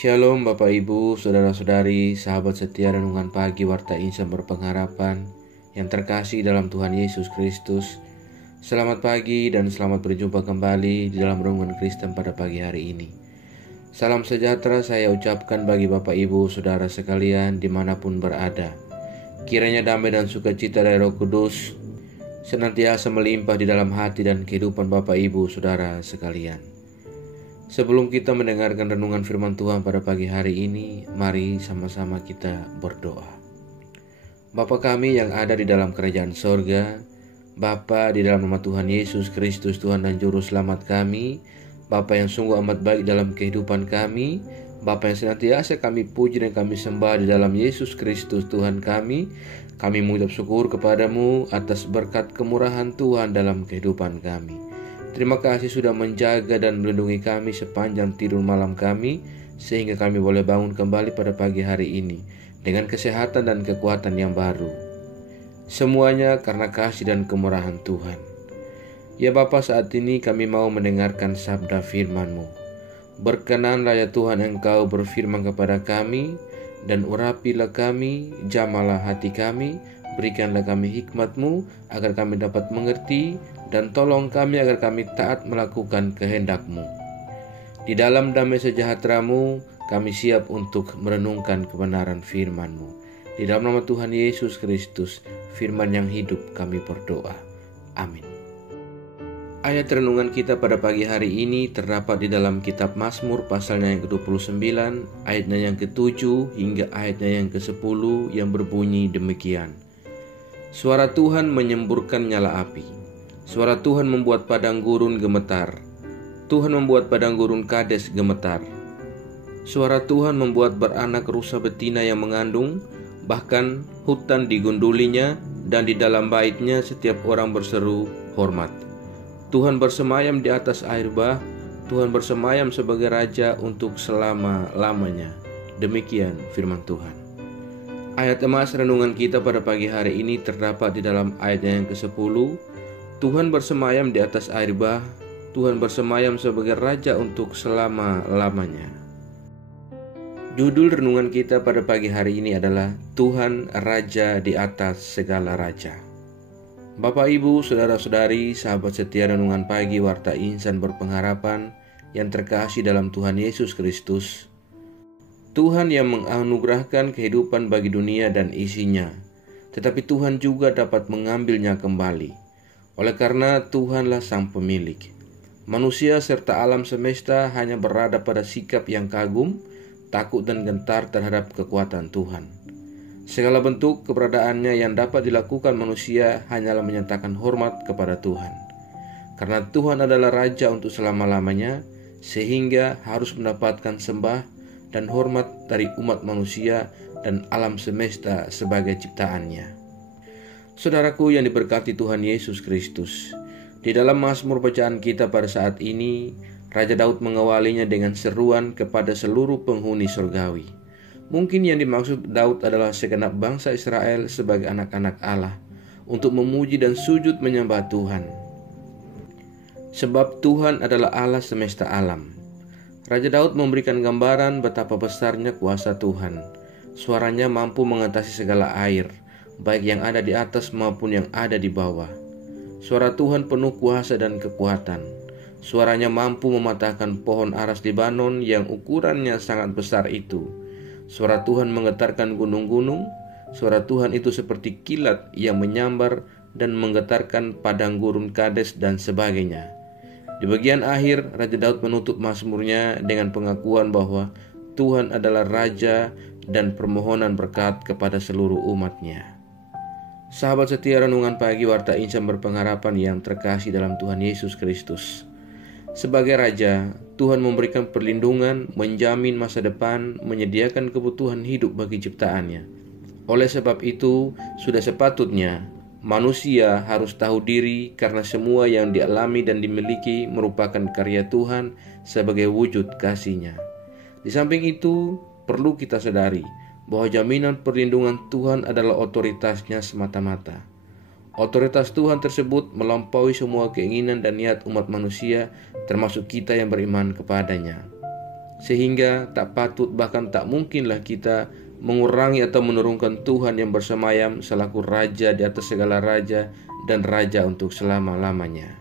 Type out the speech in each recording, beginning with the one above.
Shalom Bapak Ibu, Saudara-saudari, sahabat setia renungan pagi Warta Insan Berpengharapan yang terkasih dalam Tuhan Yesus Kristus. Selamat pagi dan selamat berjumpa kembali di dalam renungan Kristen pada pagi hari ini. Salam sejahtera saya ucapkan bagi Bapak Ibu, Saudara sekalian dimanapun berada. Kiranya damai dan sukacita dari Roh Kudus senantiasa melimpah di dalam hati dan kehidupan Bapak Ibu, Saudara sekalian. Sebelum kita mendengarkan renungan firman Tuhan pada pagi hari ini, mari sama-sama kita berdoa. Bapa kami yang ada di dalam kerajaan sorga, Bapa di dalam nama Tuhan Yesus Kristus Tuhan dan Juru Selamat kami, Bapa yang sungguh amat baik dalam kehidupan kami, Bapa yang senantiasa kami puji dan kami sembah di dalam Yesus Kristus Tuhan kami mengucap syukur kepadamu atas berkat kemurahan Tuhan dalam kehidupan kami. Terima kasih sudah menjaga dan melindungi kami sepanjang tidur malam kami, sehingga kami boleh bangun kembali pada pagi hari ini dengan kesehatan dan kekuatan yang baru. Semuanya karena kasih dan kemurahan Tuhan. Ya Bapa, saat ini kami mau mendengarkan sabda firman-Mu. Berkenanlah ya Tuhan Engkau berfirman kepada kami, dan urapilah kami, jamalah hati kami, berikanlah kami hikmat-Mu agar kami dapat mengerti, dan tolong kami agar kami taat melakukan kehendak-Mu. Di dalam damai sejahtera-Mu, kami siap untuk merenungkan kebenaran firman-Mu. Di dalam nama Tuhan Yesus Kristus, firman yang hidup kami berdoa. Amin. Ayat renungan kita pada pagi hari ini terdapat di dalam kitab Mazmur pasalnya yang ke-29, ayatnya yang ke-7 hingga ayatnya yang ke-10 yang berbunyi demikian. Suara Tuhan menyemburkan nyala api. Suara Tuhan membuat padang gurun gemetar. Tuhan membuat padang gurun Kades gemetar. Suara Tuhan membuat beranak rusa betina yang mengandung, bahkan hutan digundulinya, dan di dalam baitnya setiap orang berseru hormat. Tuhan bersemayam di atas air bah, Tuhan bersemayam sebagai Raja untuk selama-lamanya. Demikian firman Tuhan. Ayat emas renungan kita pada pagi hari ini terdapat di dalam ayatnya yang ke-10. Tuhan bersemayam di atas air bah, Tuhan bersemayam sebagai Raja untuk selama-lamanya. Judul renungan kita pada pagi hari ini adalah Tuhan Raja di atas segala Raja. Bapak Ibu, Saudara-saudari, sahabat setia renungan pagi Warta Insan Berpengharapan yang terkasih dalam Tuhan Yesus Kristus. Tuhan yang menganugerahkan kehidupan bagi dunia dan isinya, tetapi Tuhan juga dapat mengambilnya kembali. Oleh karena Tuhanlah sang pemilik. Manusia serta alam semesta hanya berada pada sikap yang kagum, takut dan gentar terhadap kekuatan Tuhan. Segala bentuk keberadaannya yang dapat dilakukan manusia hanyalah menyatakan hormat kepada Tuhan. Karena Tuhan adalah Raja untuk selama-lamanya, sehingga harus mendapatkan sembah dan hormat dari umat manusia dan alam semesta sebagai ciptaannya. Saudaraku yang diberkati Tuhan Yesus Kristus, di dalam Mazmur bacaan kita pada saat ini, Raja Daud mengawalinya dengan seruan kepada seluruh penghuni surgawi. Mungkin yang dimaksud Daud adalah segenap bangsa Israel sebagai anak-anak Allah, untuk memuji dan sujud menyembah Tuhan. Sebab Tuhan adalah Allah semesta alam. Raja Daud memberikan gambaran betapa besarnya kuasa Tuhan. Suaranya mampu mengatasi segala air, baik yang ada di atas maupun yang ada di bawah. Suara Tuhan penuh kuasa dan kekuatan. Suaranya mampu mematahkan pohon aras Libanon yang ukurannya sangat besar itu. Suara Tuhan menggetarkan gunung-gunung. Suara Tuhan itu seperti kilat yang menyambar dan menggetarkan padang gurun Kades dan sebagainya. Di bagian akhir, Raja Daud menutup mazmurnya dengan pengakuan bahwa Tuhan adalah Raja dan permohonan berkat kepada seluruh umatnya. Sahabat setia renungan pagi Warta Insan Berpengharapan yang terkasih dalam Tuhan Yesus Kristus. Sebagai Raja, Tuhan memberikan perlindungan, menjamin masa depan, menyediakan kebutuhan hidup bagi ciptaannya. Oleh sebab itu, sudah sepatutnya manusia harus tahu diri karena semua yang dialami dan dimiliki merupakan karya Tuhan sebagai wujud kasih-Nya. Di samping itu, perlu kita sadari bahwa jaminan perlindungan Tuhan adalah otoritasnya semata-mata. Otoritas Tuhan tersebut melampaui semua keinginan dan niat umat manusia, termasuk kita yang beriman kepadanya. sehingga tak patut bahkan tak mungkinlah kita mengurangi atau menurunkan Tuhan yang bersemayam selaku Raja di atas segala raja dan Raja untuk selama-lamanya.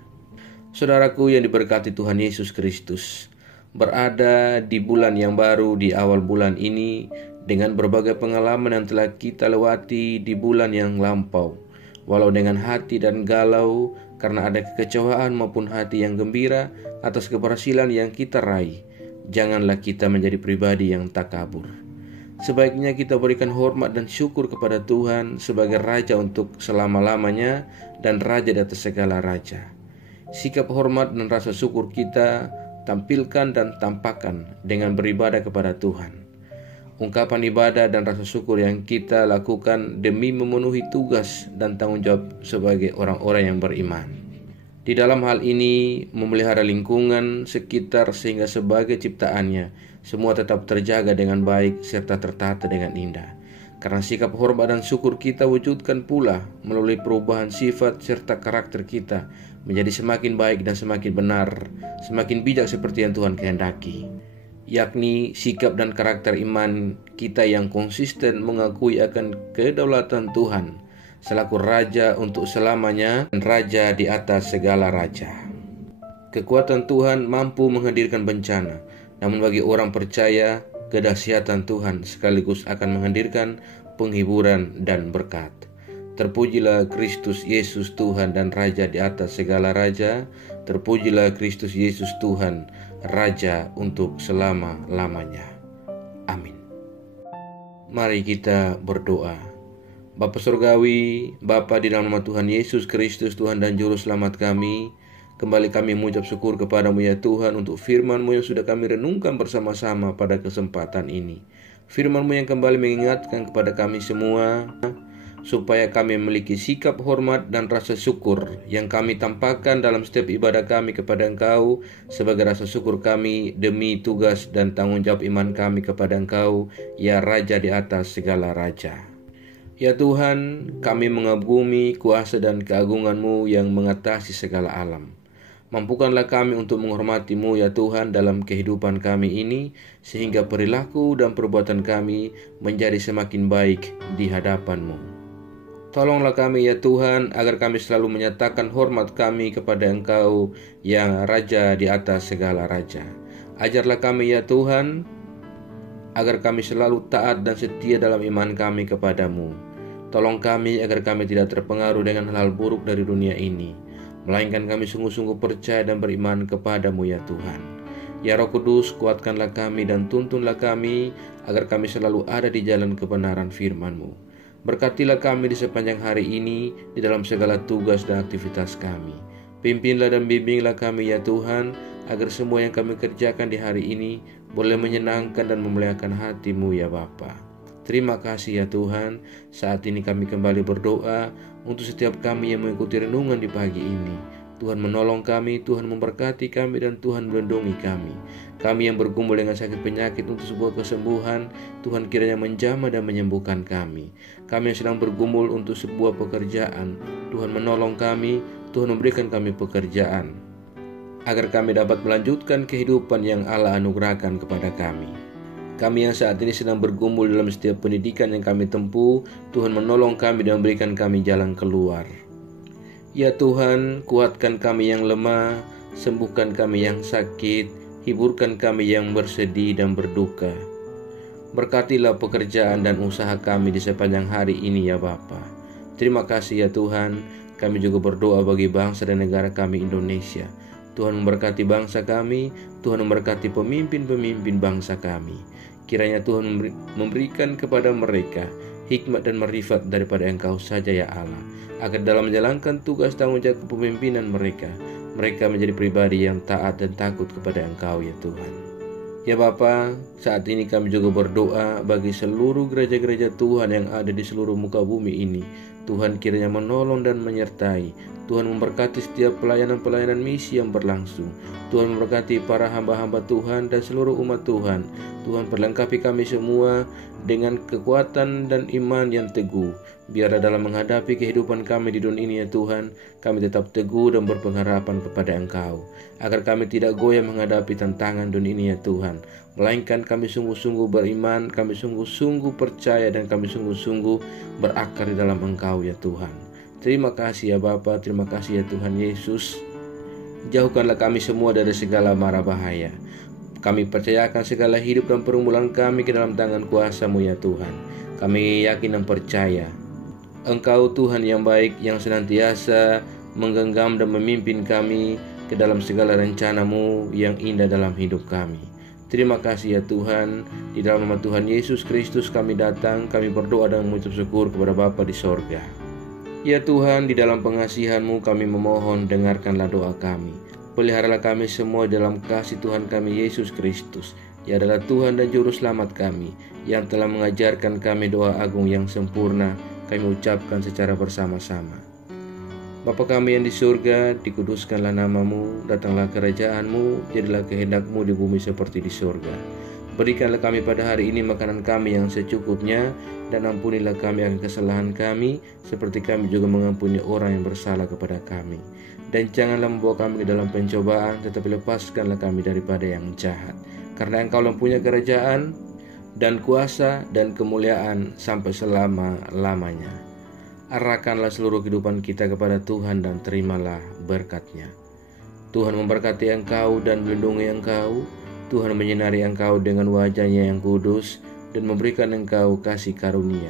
Saudaraku yang diberkati Tuhan Yesus Kristus, berada di bulan yang baru di awal bulan ini dengan berbagai pengalaman yang telah kita lewati di bulan yang lampau, walau dengan hati dan galau karena ada kekecewaan maupun hati yang gembira atas keberhasilan yang kita raih, janganlah kita menjadi pribadi yang takabur. Sebaiknya kita berikan hormat dan syukur kepada Tuhan sebagai Raja untuk selama-lamanya dan Raja di atas segala raja. Sikap hormat dan rasa syukur kita tampilkan dan tampakkan dengan beribadah kepada Tuhan. Ungkapan ibadah dan rasa syukur yang kita lakukan demi memenuhi tugas dan tanggung jawab sebagai orang-orang yang beriman. Di dalam hal ini, memelihara lingkungan sekitar sehingga sebagai ciptaannya, semua tetap terjaga dengan baik serta tertata dengan indah. Karena sikap hormat dan syukur kita wujudkan pula melalui perubahan sifat serta karakter kita menjadi semakin baik dan semakin benar, semakin bijak seperti yang Tuhan kehendaki. Yakni sikap dan karakter iman kita yang konsisten mengakui akan kedaulatan Tuhan selaku Raja untuk selamanya dan Raja di atas segala raja. Kekuatan Tuhan mampu menghadirkan bencana, namun bagi orang percaya, kedahsyatan Tuhan sekaligus akan menghadirkan penghiburan dan berkat. Terpujilah Kristus Yesus Tuhan dan Raja di atas segala raja. Terpujilah Kristus Yesus Tuhan, Raja untuk selama-lamanya. Amin. Mari kita berdoa. Bapa Surgawi, Bapa di dalam nama Tuhan Yesus Kristus, Tuhan dan Juru Selamat kami, kembali kami mengucap syukur kepadamu ya Tuhan untuk firman-Mu yang sudah kami renungkan bersama-sama pada kesempatan ini. Firman-Mu yang kembali mengingatkan kepada kami semua supaya kami memiliki sikap hormat dan rasa syukur yang kami tampakkan dalam setiap ibadah kami kepada Engkau sebagai rasa syukur kami demi tugas dan tanggung jawab iman kami kepada Engkau, ya Raja di atas segala raja. Ya Tuhan, kami mengagumi kuasa dan keagungan-Mu yang mengatasi segala alam. Mampukanlah kami untuk menghormati-Mu ya Tuhan dalam kehidupan kami ini, sehingga perilaku dan perbuatan kami menjadi semakin baik di hadapan-Mu. Tolonglah kami ya Tuhan, agar kami selalu menyatakan hormat kami kepada Engkau yang Raja di atas segala raja. Ajarlah kami ya Tuhan, agar kami selalu taat dan setia dalam iman kami kepadamu. Tolong kami agar kami tidak terpengaruh dengan hal-hal buruk dari dunia ini, melainkan kami sungguh-sungguh percaya dan beriman kepadamu ya Tuhan. Ya Roh Kudus, kuatkanlah kami dan tuntunlah kami, agar kami selalu ada di jalan kebenaran firman-Mu. Berkatilah kami di sepanjang hari ini, di dalam segala tugas dan aktivitas kami. Pimpinlah dan bimbinglah kami ya Tuhan, agar semua yang kami kerjakan di hari ini boleh menyenangkan dan memuliakan hati-Mu ya Bapa. Terima kasih ya Tuhan, saat ini kami kembali berdoa untuk setiap kami yang mengikuti renungan di pagi ini. Tuhan menolong kami, Tuhan memberkati kami, dan Tuhan melindungi kami. Kami yang bergumul dengan sakit penyakit untuk sebuah kesembuhan, Tuhan kiranya menjamah dan menyembuhkan kami. Kami yang sedang bergumul untuk sebuah pekerjaan, Tuhan menolong kami, Tuhan memberikan kami pekerjaan, agar kami dapat melanjutkan kehidupan yang Allah anugerahkan kepada kami. Kami yang saat ini sedang bergumul dalam setiap pendidikan yang kami tempuh, Tuhan menolong kami dan memberikan kami jalan keluar. Ya Tuhan, kuatkan kami yang lemah, sembuhkan kami yang sakit, hiburkan kami yang bersedih dan berduka. Berkatilah pekerjaan dan usaha kami di sepanjang hari ini ya Bapa. Terima kasih ya Tuhan, kami juga berdoa bagi bangsa dan negara kami Indonesia. Tuhan memberkati bangsa kami, Tuhan memberkati pemimpin-pemimpin bangsa kami. Kiranya Tuhan memberikan kepada mereka hikmat dan marifat daripada Engkau saja ya Allah, agar dalam menjalankan tugas tanggung jawab kepemimpinan mereka menjadi pribadi yang taat dan takut kepada Engkau ya Tuhan. Ya Bapa, saat ini kami juga berdoa bagi seluruh gereja-gereja Tuhan yang ada di seluruh muka bumi ini. Tuhan kiranya menolong dan menyertai. Tuhan memberkati setiap pelayanan-pelayanan misi yang berlangsung. Tuhan memberkati para hamba-hamba Tuhan dan seluruh umat Tuhan. Tuhan perlengkapi kami semua dengan kekuatan dan iman yang teguh. Biarlah dalam menghadapi kehidupan kami di dunia ini ya Tuhan, kami tetap teguh dan berpengharapan kepada Engkau, agar kami tidak goyah menghadapi tantangan dunia ini ya Tuhan. melainkan kami sungguh-sungguh beriman, kami sungguh-sungguh percaya, dan kami sungguh-sungguh berakar di dalam Engkau ya Tuhan. Terima kasih ya Bapa, terima kasih ya Tuhan Yesus. Jauhkanlah kami semua dari segala mara bahaya. Kami percayakan segala hidup dan pergumulan kami ke dalam tangan kuasa-Mu ya Tuhan. Kami yakin dan percaya Engkau Tuhan yang baik, yang senantiasa menggenggam dan memimpin kami ke dalam segala rencana-Mu yang indah dalam hidup kami. Terima kasih ya Tuhan. Di dalam nama Tuhan Yesus Kristus kami datang, kami berdoa dan mengucap syukur kepada Bapa di sorga. Ya Tuhan, di dalam pengasihan-Mu kami memohon, dengarkanlah doa kami. Peliharalah kami semua dalam kasih Tuhan kami Yesus Kristus. Ia adalah Tuhan dan Juru Selamat kami, yang telah mengajarkan kami doa agung yang sempurna. Kami ucapkan secara bersama-sama. Bapa kami yang di surga, dikuduskanlah nama-Mu, datanglah kerajaan-Mu, jadilah kehendak-Mu di bumi seperti di surga. Berikanlah kami pada hari ini makanan kami yang secukupnya, dan ampunilah kami akan kesalahan kami, seperti kami juga mengampuni orang yang bersalah kepada kami. Dan janganlah membawa kami ke dalam pencobaan, tetapi lepaskanlah kami daripada yang jahat. Karena Engkau mempunyai kerajaan, dan kuasa, dan kemuliaan sampai selama-lamanya. Arahkanlah seluruh kehidupan kita kepada Tuhan dan terimalah berkat-Nya. Tuhan memberkati engkau dan melindungi engkau. Tuhan menyinari engkau dengan wajah-Nya yang kudus dan memberikan engkau kasih karunia.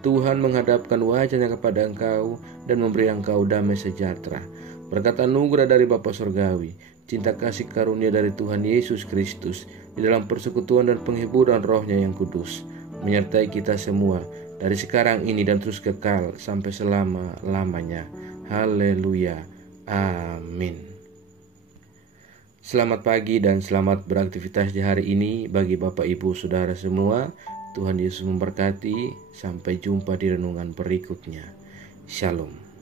Tuhan menghadapkan wajah-Nya kepada engkau dan memberi engkau damai sejahtera. Berkat anugerah dari Bapa Surgawi, cinta kasih karunia dari Tuhan Yesus Kristus, di dalam persekutuan dan penghiburan Roh-Nya yang kudus, menyertai kita semua, dari sekarang ini dan terus kekal sampai selama-lamanya. Haleluya. Amin. Selamat pagi dan selamat beraktivitas di hari ini bagi Bapak Ibu Saudara semua. Tuhan Yesus memberkati. Sampai jumpa di renungan berikutnya. Shalom.